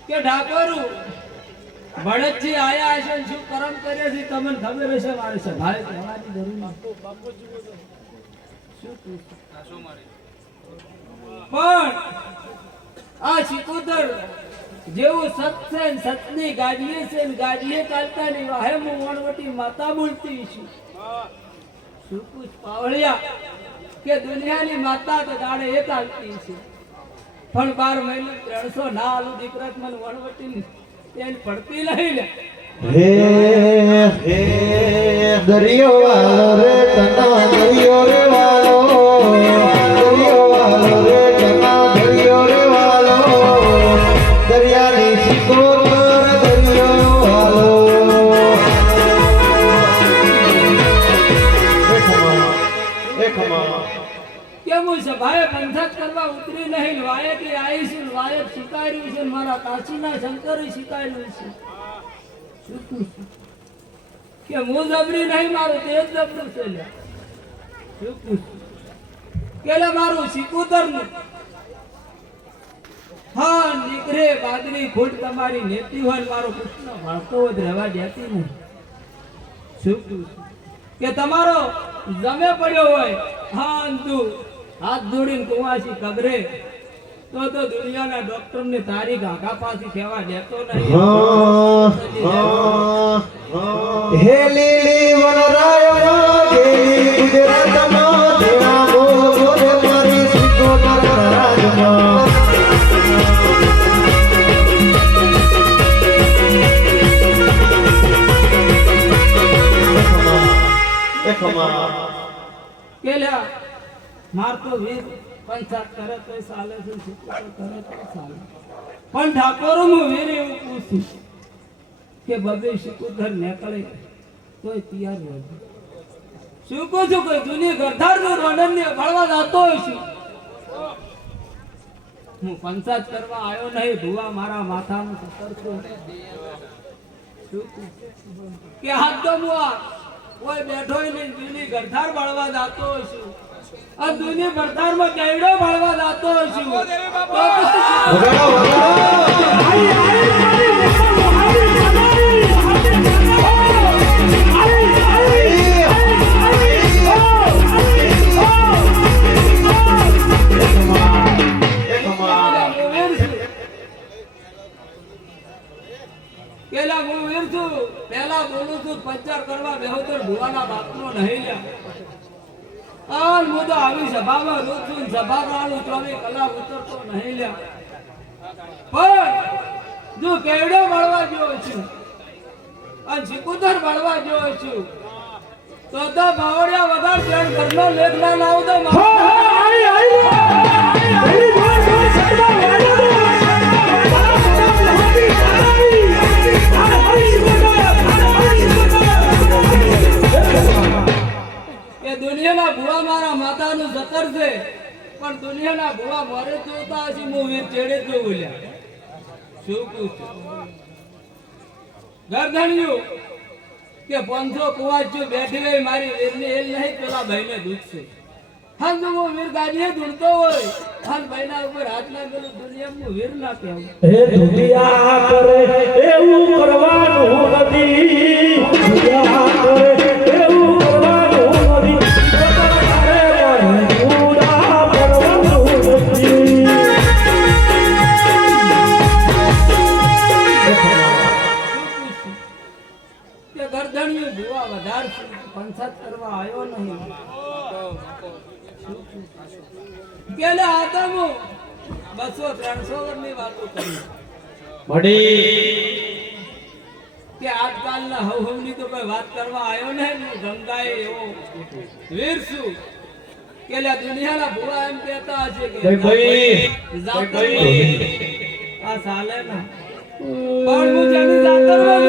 કે ઠાકોરું ભરતજી આયા હશે ને શું કરમ કરે છે તમને ખબર હશે મારે ભાઈ કહેવાની જરૂર નથી. શું પણ આ શિકોતર જેવું સત છે સતની ગાડીએ છે ગાડીએ ચાલતા ની વાહે હું વણવટી માતા બોલતી છું સુકુશ પાવળિયા કે દુનિયાની માતા તો દાડે એ ચાલતી છે પણ બાર મહિને ત્રણસો ના આલુ દીકરા મને વણવટી એને પડતી નહીં લે. હે હે દરિયો રે તના દરિયો રે વાયકે આવી છું મારા કાશીના શંકરે શીખાડ્યું છે કે હું જબરી નહીં, મારું તે જ જબરું છે લે. શું પૂછ્યું? કે લે મારું શીકુતરનું હા નીકળે બાદરી ફૂટ તમારી નેતી હોય મારો કૃષ્ણ ભણતો જ રહેવા જતી નહીં. શું કે તમારો જમે પડ્યો હોય હા અંતુ હાથ જોડીને કુવાસી કબરે તો તો દુનિયાના ડોક્ટર ને તારીખ આગા પાછી કહેવા દેતો નહીં હે લીલી માર વીર પંચાત કરે તો ચાલે છે કરે તો ચાલે. પણ ઠાકોરો હું વીર એવું પૂછું કે બબે શિકુધર નીકળે? તોય તૈયાર રહેજો શું કહું છું કે જૂની ગરધારનું રોડન ને ભળવા જતો છું? હું પંચાત કરવા આવ્યો નહીં, ભુવા મારા માથાનું સતર છું કે હાથ તો કોઈ બેઠો નહીં જૂની ગરધાર બળવા જાતો છું. આ દુની ગરધારમાં ગયડો બળવા જાતો છું. પેલા હું વીર છું, પેલા બોલું છું પ્રચાર કરવા બેહોતર ભુવાના બાપનો નહીં લ્યા આ હું તો આવી સભામાં રોજ છું, ને સભા કાળું ચોવીસ કલાક ઉતરતો નહીં લ્યા પણ જો કેવડો મળવા ગયો છું, અને સિકુદર મળવા ગયો છું, તો તો ભાવડિયા વગર પેટ ઘરનો લેખ ના લાવ તો મારો એ દુનિયાના ભૂવા મારા માતાનું જતર છે. પણ દુનિયાના ભૂવા મારે જોતા હશે હું વીર ચેડે જ બોલ્યા. લ્યા શું પૂછું ગરધણિયું, કે પાંચસો કુવાચ્યું બેઠી રહી મારી વીરની એલ નહીં, પેલા ભાઈને દૂધ છે હા હું વીર ગાડીએ ધૂળતો હોય. હાલ ભાઈના ઉપર હાથ ના કરું દુનિયા હું વીર ના કહેવું હે દુનિયા કરે, એવું કરવાનું નથી. દુનિયા કરે ભુવા પંચાયત કરવા આવ્યો નહીં. પેલા હતા હું બસો ત્રણસો ની વાતો કરી. કે આજકાલના હવહવની તો કોઈ વાત કરવા આવ્યો ને હું એવો વીર શું કે દુનિયાના ભૂવા એમ કહેતા હશે કે ભાઈ, ભાઈ. આ સાલે ના પણ હું જેની જાતરમાં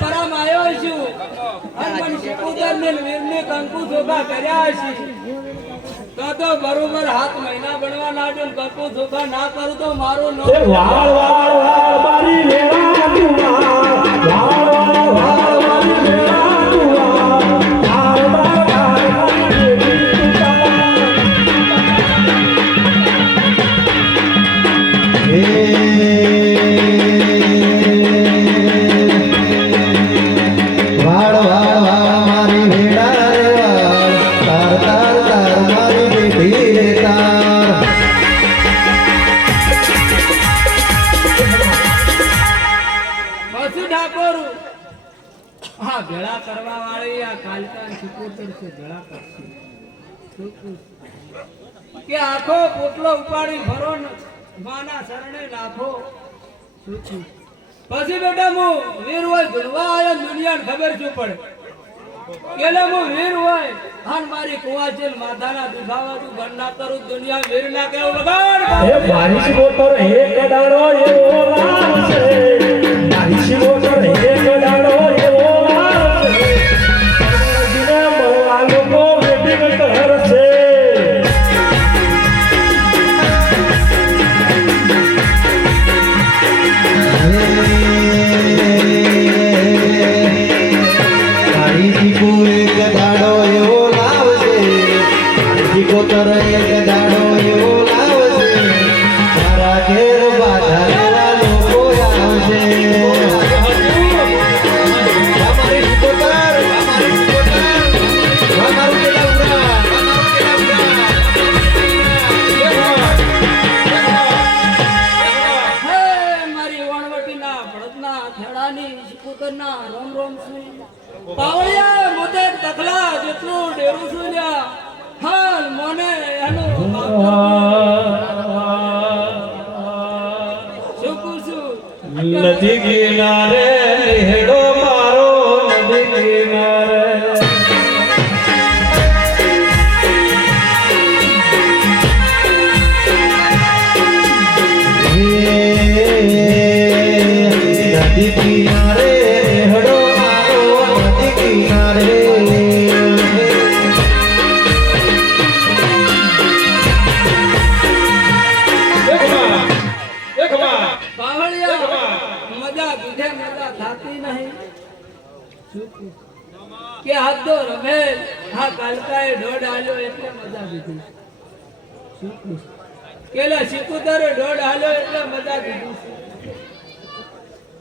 પરામ આવ્યો છું. કર્યા છે. તો બરોબર હાથ મહિના બનવા કંકુ ચોખા ના કરું મારું નો કાલકા છે? કે આખો પોટલો ઉપાડી ભરો ને માના શરણે લાભો પછી બેટા હું વીર હોય ધૂળવા આવ્યો દુનિયાને ખબર શું પડે? કેલે હું વીર હોય હાન મારી કુવાચેલ માથાના દુખાવા તું બંધ ના કરું દુનિયા વીર ના કેવું બગાડ એ મારી શિકોતર એક દાડો એવો નદી કિનારે હેડો મારો નદી કિનારે નદી કે હાથો રમેલ હા કાલકાએ દોડ આલ્યો એટલે મજા પીધી કેલા સિકુતરે દોડ આલ્યો એટલે મજા કીધું.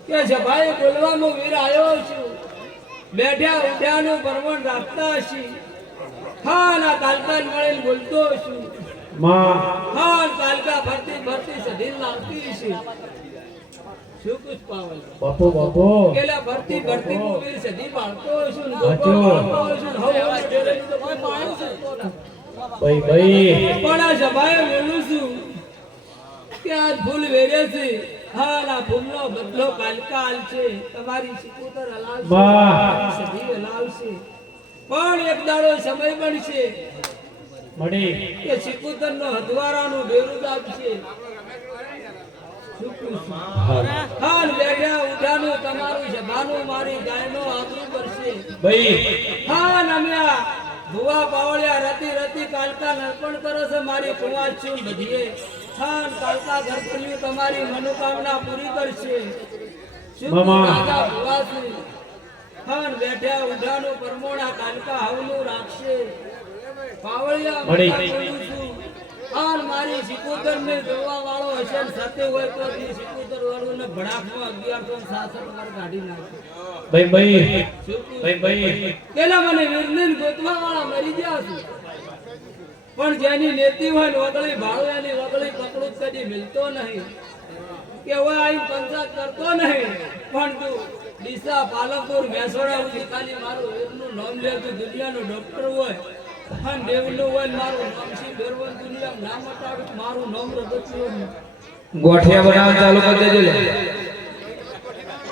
કે સભાએ બોલવામાં વીર આવ્યો છું. બેઠ્યા ઉઠ્યાનું પરમણ રાખતા હશી. હા ના કાલકા મળીને બોલતો છું હા કાલકા ભરતી ભરતી સધી લાવતી હશે. બાપુ બાપો. કેલા ભરતી ભરતી છું ને છું ને. ભાઈ ભાઈ પણ આ બોલું છું. કે આ ભૂલ વેરે છે. હા ના ફૂલનો બદલો કાલકાલ છે. તમારી સિકોતર હલાવશે વાહ. સદી હલાવશે. પણ એક દાડો સમય બનશે. મળી. કે સિકોતર નો છે શું કહું છું? હા ને બેઠા ઉઠાનું તમારું જબાનું મારી ગાયનો આબરૂ કરશે ભાઈ. હા નમ્યા. ભુવા પાવળિયા રતી રતી કાલકા નર્પણ કરો છે મારી કુંવાર છું બધીએ હા ને કાલકા ઘર ખોલ્યું તમારી મનોકામના પૂરી કરશે. શું મામા. રાજા ભુવા છે. હા ને બેઠ્યા ઉઢાનું પરમોણા કાલકા હવનું રાખશે. પાવળિયા મળી. હું બોલું છું. હા ને મારી સિકોતર ને જોવા વાળો હશે ને સાથે હોય તો તે સિકોતર ને ભડાકમાં અગિયારસો વાર કાઢી નાખે. ભાઈ ભાઈ. ભાઈ ભાઈ. પેલા મને વીરને ગોતવા વાળા મરી ગયા છે. પણ જેની નેતી હોય ને વગળી ભાડું એની વગળી પકડું કદી મિલતો નહીં. કે હવે આઈ પંચાયત કરતો નહીં. પણ તું ડીસા પાલનપુર મેસોડા સુધી ખાલી મારું એમનું નામ લેતું દુનિયાનો ડોક્ટર હોય. પણ દેવનું હોય મારું નામ સિંહ દુનિયા નામ હટાડું મારું નામ રગત ગોઠિયા બનાવવાનું ચાલુ કરી દેજો